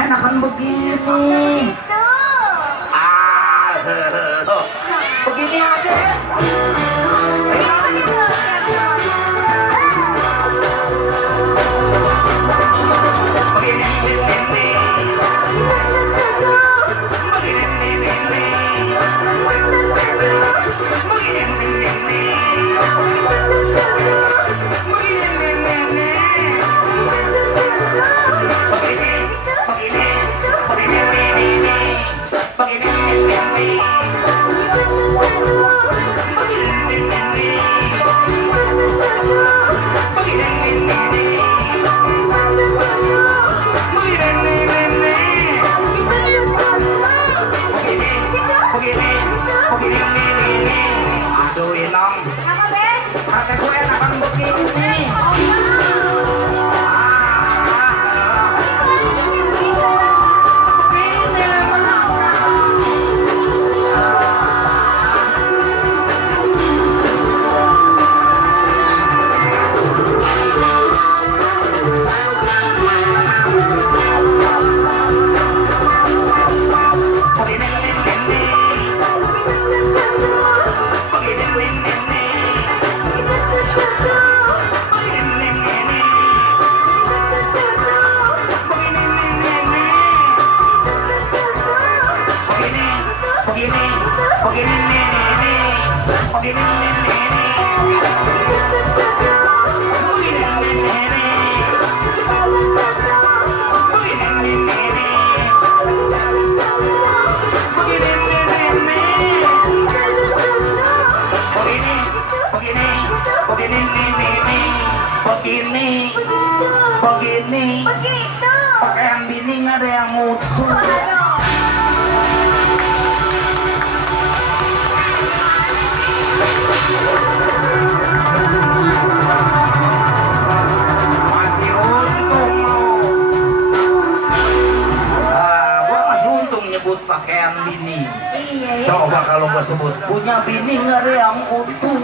enakan begini. Ah, begini aja. Aduh Inong, kata gue enakan begini. Begini, pakaian bini nggak ada yang mutu. Masih untung lo. Gua masih untung nyebut pakaian bini. Coba kalau gua sebut punya bini nggak ada yang utuh.